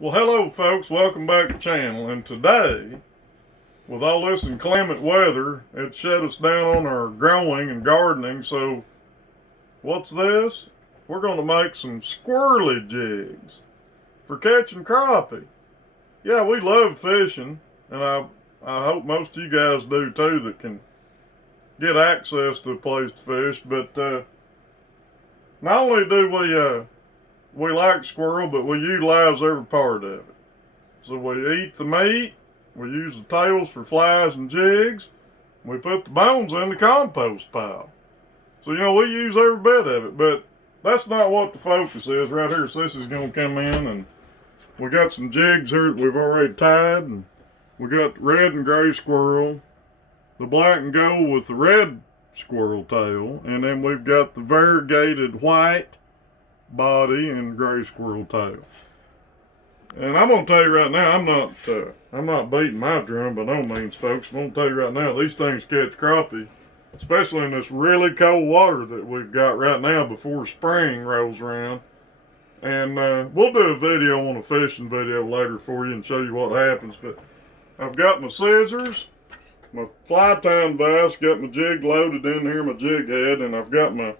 Well, hello folks, welcome back to the channel, and today, with all this inclement weather, it shut us down on our growing and gardening, so what's this? We're going to make some squirrely jigs for catching crappie. Yeah, we love fishing, and I hope most of you guys do too that can get access to a place to fish, but not only do we like squirrel, but we utilize every part of it. So we eat the meat, we use the tails for flies and jigs, we put the bones in the compost pile. So, we use every bit of it, but that's not what the focus is right here. Sissy's going to come in, and we got some jigs here that we've already tied, and we got the red and gray squirrel, the black and gold with the red squirrel tail, and then we've got the variegated white body and gray squirrel tail. And I'm gonna tell you right now, I'm not beating my drum by no means, folks. I'm gonna tell you right now, these things catch crappie, especially in this really cold water that we've got right now before spring rolls around. And we'll do a video on a fishing video later for you and show you what happens. But I've got my scissors, my fly tying vise, got my jig loaded in here, my jig head, and I've got my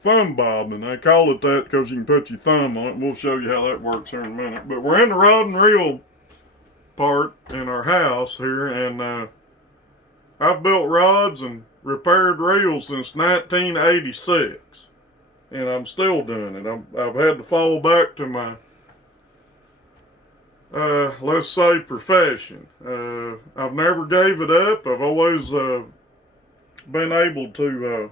thumb bob, and they call it that because you can put your thumb on it, and we'll show you how that works here in a minute. But we're in the rod and reel part in our house here, and I've built rods and repaired reels since 1986, and I'm still doing it. I've had to fall back to my let's say profession. I've never gave it up. I've always been able to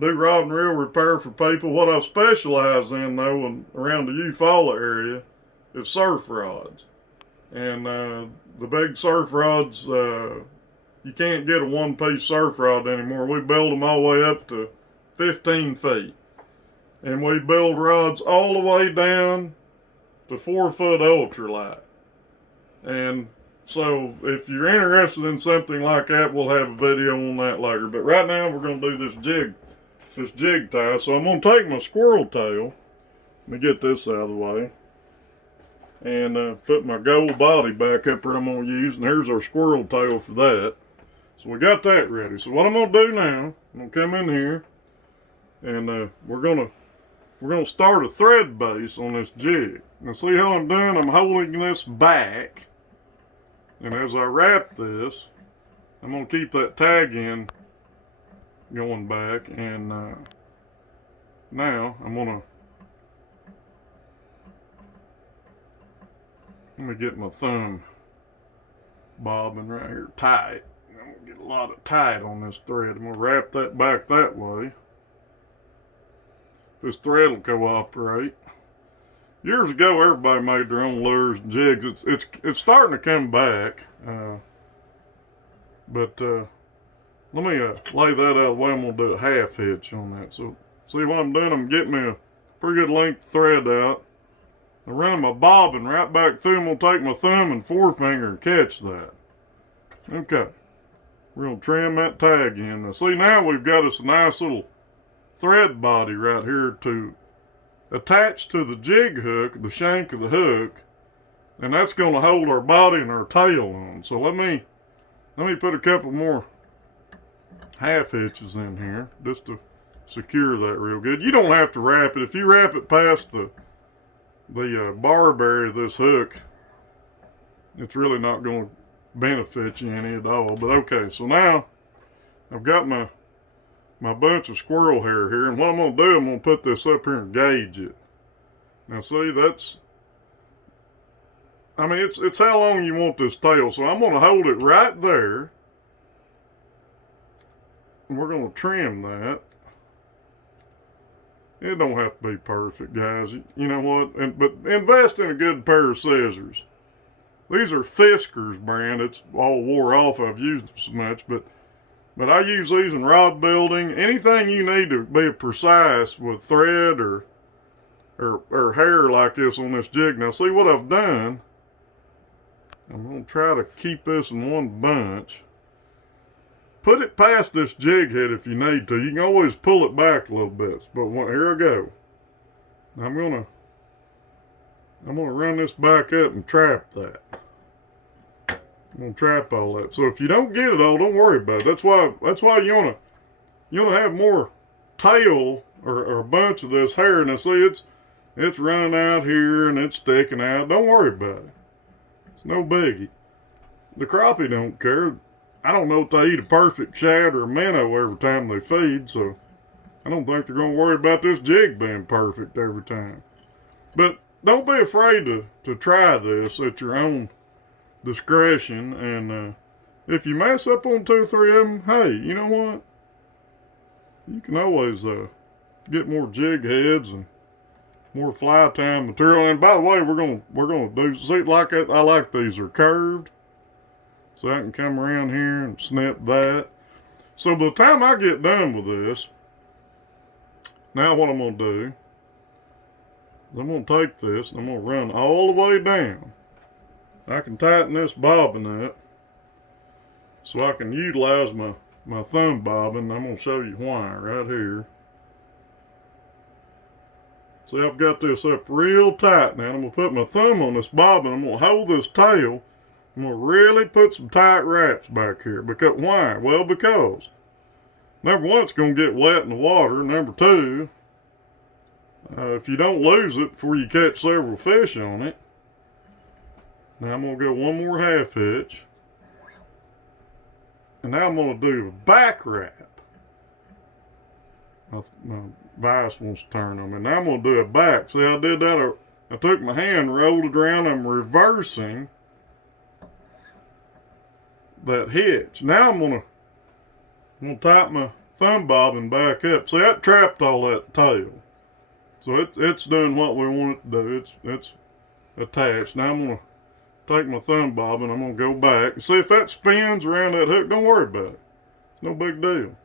do rod and reel repair for people. What I specialize in, though, around the Eufaula area, is surf rods. And the big surf rods, you can't get a one-piece surf rod anymore. We build them all the way up to 15 feet. And we build rods all the way down to 4-foot ultralight. And so if you're interested in something like that, we'll have a video on that later. But right now we're going to do this jig tie. So I'm going to take my squirrel tail, let me get this out of the way, and put my gold body back up there I'm going to use, and here's our squirrel tail for that. So we got that ready. So what I'm going to do now, I'm going to come in here, and we're going to start a thread base on this jig. Now see how I'm doing? I'm holding this back, and as I wrap this, I'm going to keep that tag in going back, and now I'm gonna let me get my thumb bobbin right here tight. I'm gonna get a lot of tight on this thread. I'm gonna wrap that back that way. This thread will cooperate. Years ago, everybody made their own lures and jigs. It's starting to come back, but let me lay that out of the way. I'm going to do a half hitch on that. So see what I'm doing? I'm getting me a pretty good length thread out. I'm running my bobbin right back through. I'm going to take my thumb and forefinger and catch that. Okay. We're going to trim that tag in. Now see, now we've got us a nice little thread body right here to attach to the jig hook, the shank of the hook. And that's going to hold our body and our tail on. So let me put a couple more half hitches in here just to secure that real good. You don't have to wrap it. If you wrap it past the barb area of this hook, it's really not going to benefit you any at all. But okay, so now I've got my bunch of squirrel hair here, and what I'm going to do, I'm going to put this up here and gauge it. Now see, it's how long you want this tail. So I'm going to hold it right there. We're going to trim that. It don't have to be perfect, guys. You know what? But invest in a good pair of scissors. These are Fiskars brand. It's all wore off. I've used them so much, but I use these in rod building. Anything you need to be precise with thread or hair like this on this jig. Now see what I've done. I'm going to try to keep this in one bunch. Put it past this jig head if you need to. You can always pull it back a little bit. But here I go. I'm going to I'm going to run this back up and trap that. I'm going to trap all that. So if you don't get it all, don't worry about it. That's why you want to have more tail or a bunch of this hair. Now see, it's running out here and it's sticking out. Don't worry about it. It's no biggie. The crappie don't care. I don't know if they eat a perfect shad or a minnow every time they feed, so I don't think they're going to worry about this jig being perfect every time. But don't be afraid to try this at your own discretion. And if you mess up on 2 or 3 of them, hey, you know what? You can always get more jig heads and more fly time material. And by the way, we're gonna do, see, like I like these are curved, so I can come around here and snip that. So by the time I get done with this, now what I'm gonna do is I'm gonna take this and I'm gonna run all the way down. I can tighten this bobbin up so I can utilize my thumb bobbin. I'm gonna show you why right here. See, I've got this up real tight now. I'm going to put my thumb on this bobbin. I'm going to hold this tail. I'm going to really put some tight wraps back here. Because why? Well, because number one, it's going to get wet in the water. Number two, if you don't lose it before you catch several fish on it. Now I'm going to go one more half hitch. And now I'm going to do a back wrap. My vise wants to turn on me. Now I'm going to do it back. See, I did that. I took my hand, rolled it around. I'm reversing that hitch. Now I'm going to tighten my thumb bobbin back up. See, that trapped all that tail. So it's doing what we want it to do. It's attached. Now I'm going to take my thumb bobbin. I'm going to go back. See, if that spins around that hook, don't worry about it. It's no big deal.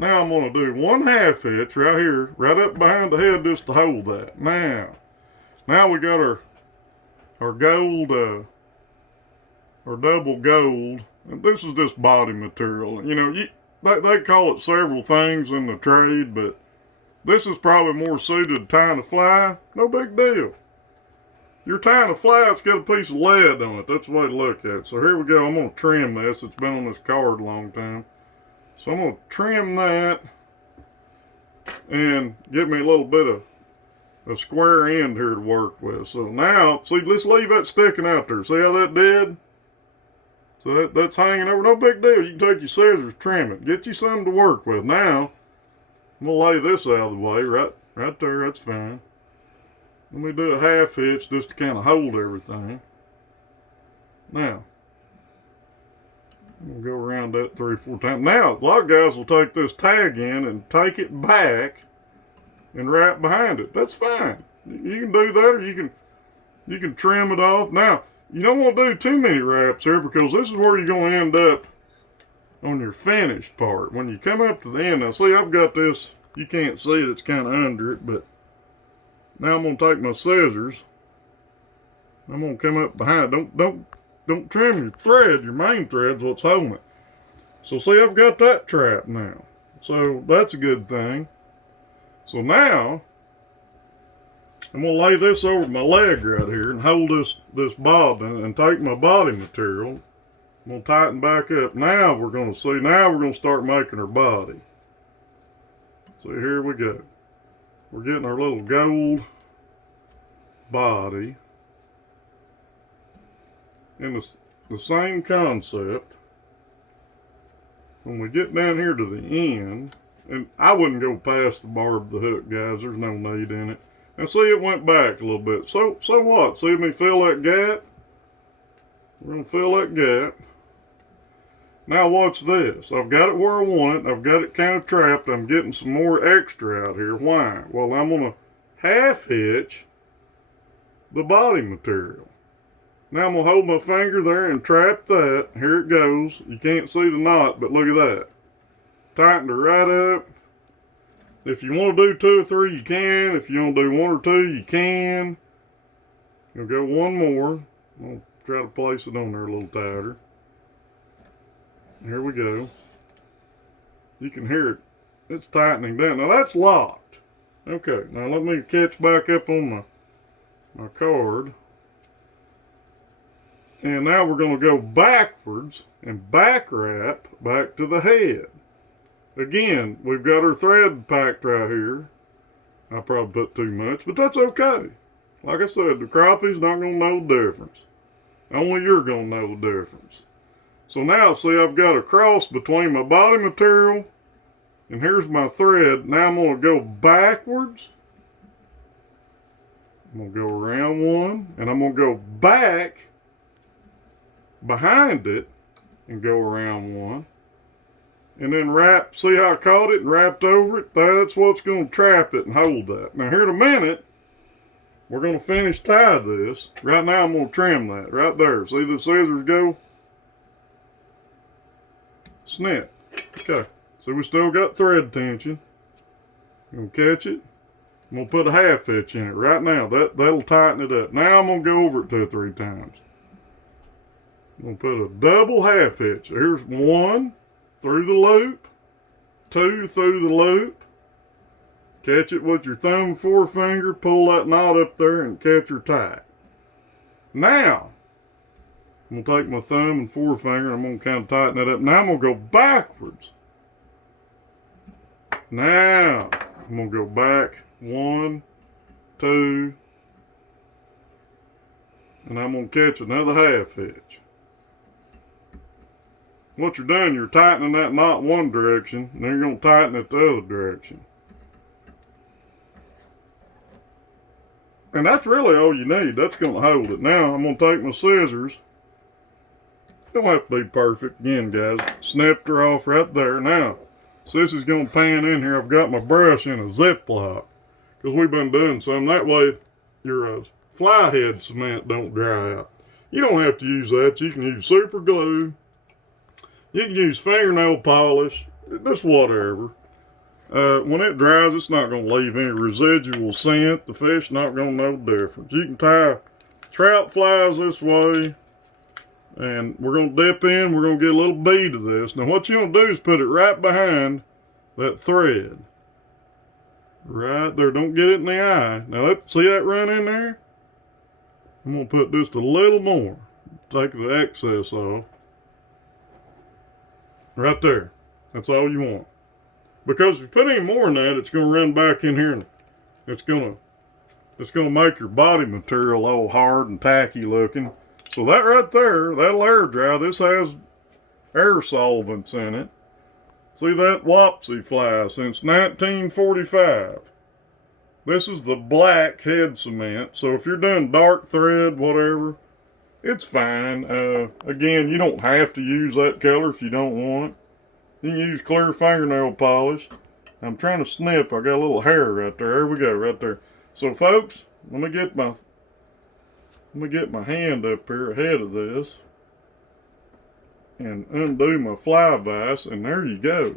Now I'm going to do one half hitch right here, right up behind the head just to hold that. Now we got our gold, our double gold. And this is just body material. You know, they call it several things in the trade, but this is probably more suited to tying a fly. No big deal. You're tying a fly, it's got a piece of lead on it. That's the way to look at it. So here we go. I'm going to trim this. It's been on this card a long time. So I'm going to trim that and get me a little bit of a square end here to work with. So now, see, let's leave that sticking out there. See how that did? So that's hanging over. No big deal. You can take your scissors, trim it. Get you something to work with. Now, I'm going to lay this out of the way. Right there, that's fine. Let me do a half hitch just to kind of hold everything. Now, I'm going to go around that 3 or 4 times. Now, a lot of guys will take this tag in and take it back and wrap behind it. That's fine. You can do that, or you can trim it off. Now, you don't want to do too many wraps here because this is where you're going to end up on your finished part. When you come up to the end, now see, I've got this, you can't see it, it's kind of under it, but now I'm going to take my scissors. I'm going to come up behind. Don't trim your thread. Your main thread's what's holding it. So see, I've got that trapped now. So that's a good thing. So now, I'm going to lay this over my leg right here and hold this bobbin and take my body material. I'm going to tighten back up. Now we're going to see, now we're going to start making her body. So here we go. We're getting our little gold body. And the same concept, when we get down here to the end, and I wouldn't go past the barb of the hook, guys. There's no need in it. And see, it went back a little bit. So what? See me fill that gap? We're going to fill that gap. Now watch this. I've got it where I want it. I've got it kind of trapped. I'm getting some more extra out here. Why? Well, I'm going to half hitch the body material. Now I'm going to hold my finger there and trap that. Here it goes. You can't see the knot, but look at that. Tightened it right up. If you want to do 2 or 3, you can. If you want to do 1 or 2, you can. You'll go one more. I'll try to place it on there a little tighter. Here we go. You can hear it. It's tightening down. Now that's locked. Okay, now let me catch back up on my card. And now we're going to go backwards and back wrap back to the head. Again, we've got our thread packed right here. I probably put too much, but that's okay. Like I said, the crappie's not going to know the difference. Only you're going to know the difference. So now, see, I've got a cross between my body material, and here's my thread. Now I'm going to go backwards. I'm going to go around one, and I'm going to go back behind it and go around one. And then wrap, see how I caught it and wrapped over it? That's what's going to trap it and hold that. Now here in a minute, we're going to finish tie this. Right now I'm going to trim that right there. See the scissors go? Snip. Okay. So we still got thread tension. I'm going to catch it. I'm going to put a half hitch in it right now. That'll tighten it up. Now I'm going to go over it 2 or 3 times. I'm going to put a double half hitch. Here's 1 through the loop, 2 through the loop. Catch it with your thumb and forefinger. Pull that knot up there and catch her tight. Now, I'm going to take my thumb and forefinger and I'm going to kind of tighten it up. Now I'm going to go backwards. Now, I'm going to go back 1, 2, and I'm going to catch another half hitch. What you're doing, you're tightening that knot one direction, and then you're going to tighten it the other direction. And that's really all you need. That's going to hold it. Now, I'm going to take my scissors. Don't have to be perfect. Again, guys, snipped her off right there. Now, so this is going to pan in here. I've got my brush in a Ziploc, because we've been doing some. That way, your fly head cement don't dry out. You don't have to use that. You can use super glue. You can use fingernail polish. Just whatever. When it dries, it's not going to leave any residual scent. The fish not going to know the difference. You can tie trout flies this way. And we're going to dip in. We're going to get a little bead of this. Now what you're going to do is put it right behind that thread. Right there. Don't get it in the eye. Now see that run in there? I'm going to put just a little more. Take the excess off. Right there. That's all you want. Because if you put any more in that, it's going to run back in here and it's going to make your body material all hard and tacky looking. So that right there, that'll air dry. This has air solvents in it. See that Wapsie fly since 1945. This is the black head cement. So if you're doing dark thread, whatever, it's fine. Again, you don't have to use that color if you don't want it. You can use clear fingernail polish. I'm trying to snip. I got a little hair right there. There we go, right there. So folks, let me get my hand up here ahead of this and undo my fly vise, and there you go.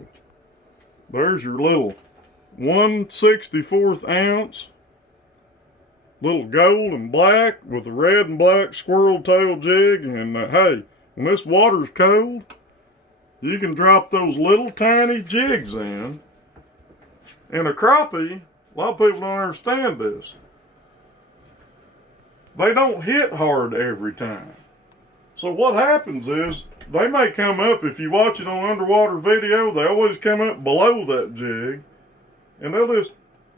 There's your little 1/64 ounce little gold and black with a red and black squirrel tail jig. And hey, when this water's cold, you can drop those little tiny jigs in. And a crappie, a lot of people don't understand this. They don't hit hard every time. So what happens is, they may come up, if you watch it on underwater video, they always come up below that jig. And they'll just,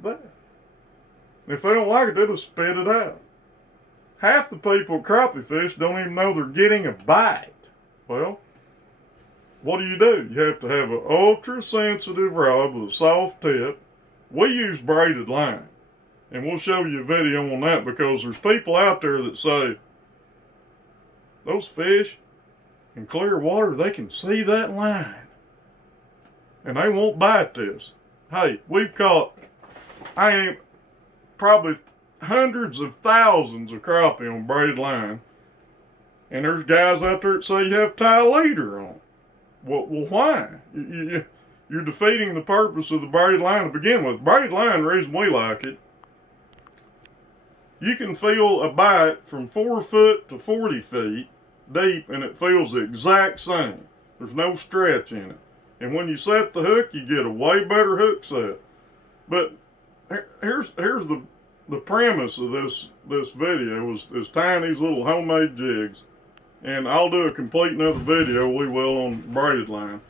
if they don't like it, they'll just spit it out. Half the people crappie fish don't even know they're getting a bite. Well, what do? You have to have an ultra sensitive rod with a soft tip. We use braided line. And we'll show you a video on that, because there's people out there that say, those fish in clear water, they can see that line. And they won't bite this. Hey, we've caught, probably hundreds of thousands of crappie on braided line. And there's guys out there that say you have to tie a leader on. Well, why? You're defeating the purpose of the braided line to begin with. Braided line, the reason we like it, you can feel a bite from 4 foot to 40 feet deep, and it feels the exact same. There's no stretch in it. And when you set the hook, you get a way better hook set. But here's the the premise of this video is tying these little homemade jigs, and I'll do a complete another video, we will, on braided line.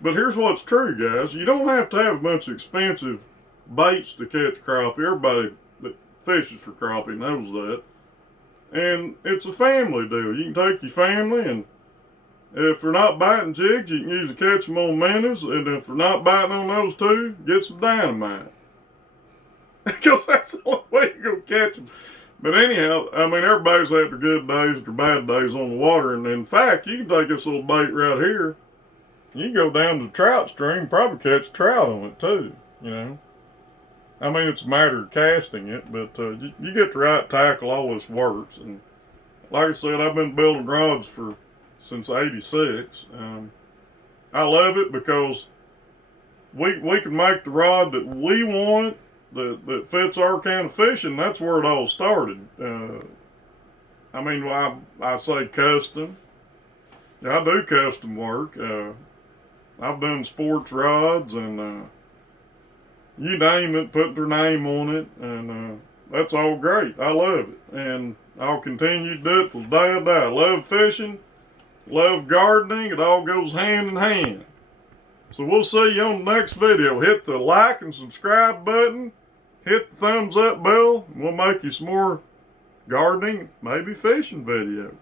But here's what's true, guys. You don't have to have a bunch of expensive baits to catch crappie. Everybody that fishes for crappie knows that. And it's a family deal. You can take your family, and if they're not biting jigs, you can usually catch them on minnows. And if they're not biting on those two, get some dynamite. Because that's the only way you're going to catch them. But anyhow, I mean, everybody's had their good days, their bad days on the water. And in fact, you can take this little bait right here. You can go down to the trout stream, probably catch trout on it too, you know. I mean, it's a matter of casting it, but you get the right tackle, all this works. And like I said, I've been building rods since '86. I love it because we can make the rod that we want, that fits our kind of fishing. That's where it all started. I mean, I say custom. Yeah, I do custom work. I've done sports rods and you name it, put their name on it, and that's all great. I love it, and I'll continue to do it till the day I die. Love fishing, love gardening. It all goes hand in hand. So we'll see you on the next video. Hit the like and subscribe button. Hit the thumbs up bell. We'll make you some more gardening, maybe fishing videos.